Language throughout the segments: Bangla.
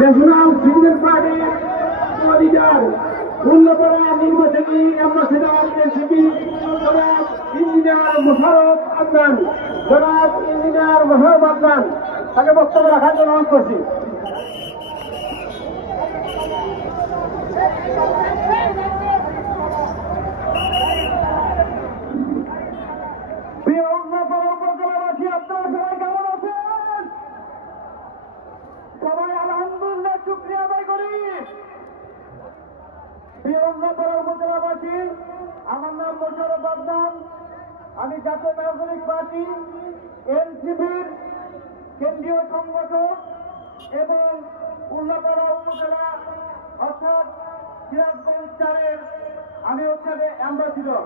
ন্যাশনাল সিটিজেন পার্টির লিডার উল্লেখরা নির্বাচনী অ্যাম্বাসেডর এনসিপি জনাব ইঞ্জিনিয়ার মোশাররফ আদনান, জনাব ইঞ্জিনিয়ার মোশাররফ আদনান তাকে বক্তব্য রাখার জন্য অনুরোধ করছি। সবাই আলহামদুলিল্লাহ শুকরিয়া আদায় করি। উপজেলাবাসীর আমার নাম মোশাররফ আদনান, আমি জাতীয় নাগরিক পার্টি এনসিপির কেন্দ্রীয় সংগঠক এবং উল্লাপাড়া উপজেলা অর্থাৎ সিরাজগঞ্জ 4-এর আমি হচ্ছে অ্যাম্বাসিডর।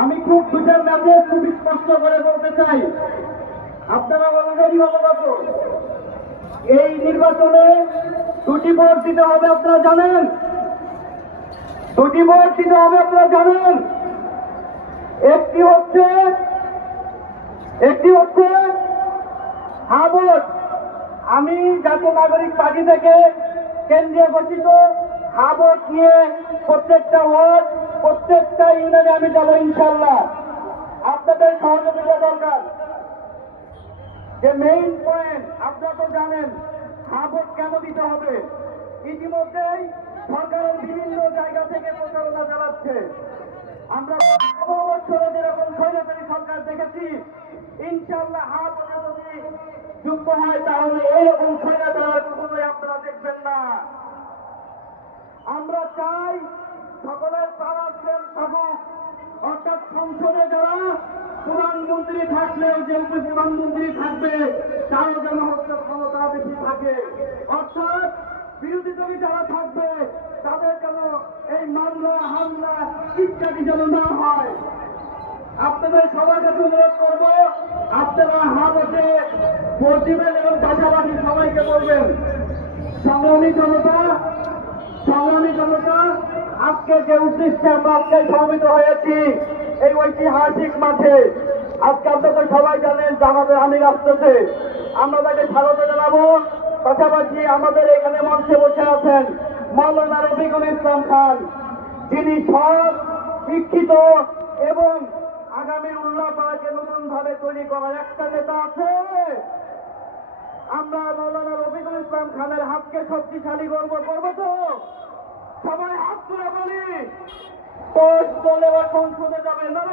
আমি খুব দুটার ম্যাসেজ খুব স্পষ্ট করে বলতে চাই, আপনারা অলরেডি অবগত এই নির্বাচনে দুটি ভোট দিতে হবে আপনারা জানেন, দুটি ভোট দিতে হবে আপনারা জানেন। একটি হচ্ছে হ্যাঁ ভোট। আমি জাতীয় নাগরিক পার্টি থেকে কেন্দ্রীয় গঠিত হ্যাঁ ভোট নিয়ে প্রত্যেকটা ওয়ার্ড প্রত্যেকটা ইউনিয়নে আমি যাবো ইনশাল্লাহ। আপনাদের সহযোগিতা দরকার। যে মেইন পয়েন্ট আপনারা তো জানেন হ্যাঁ ভোট কেন দিতে হবে। ইতিমধ্যেই সরকারের বিভিন্ন জায়গা থেকে প্রচারণা চালাচ্ছে। আমরা বছরে যেরকম স্বৈরাচারী সরকার দেখেছি, ইনশাল্লাহ হ্যাঁ ভোটে যদি যুক্ত হয় তাহলে এইরকম স্বৈরাচার কখনোই আপনারা দেখবেন না। আমরা চাই সকলের পাওয়ার থাকুক, অর্থাৎ সংসদে যারা প্রধানমন্ত্রী থাকলেও যেহেতু প্রধানমন্ত্রী থাকবে তারও যেন হচ্ছে ক্ষমতা বেশি থাকে, অর্থাৎ বিরোধী দলে যারা থাকবে তাদের যেন এই মামলা হামলা ইত্যাদি যেন না হয়। আপনাদের সবার কাছে অনুরোধ করবো, আপনারা হ্যাঁ ভোটে ভোট দিবেন এবং পাশাপাশি সবাইকে বলবেন। সংগ্রামী জনতা, আজকে যে উদ্দেশ্যে আমরা আজকে সমবেত হয়েছি এই ঐতিহাসিক মাঠে, আজকে আপনারা সবাই জানেন যে আমাদের আমির আসতেছে, আমরা তাকে স্বাগত জানাবো। পাশাপাশি আমাদের এখানে মঞ্চে বসে আছেন মাওলানা রফিকুল ইসলাম খান, যিনি সৎ, শিক্ষিত এবং আগামী উল্লাপাড়াকে নতুন ভাবে তৈরি করার একটা নেতা আছে। আমরা মাওলানা রফিকুল ইসলাম খানের হাতকে শক্তিশালী করবো তো সবাই হাত তুলে বলি, পোস্ট দলে সংসদে যাবে না।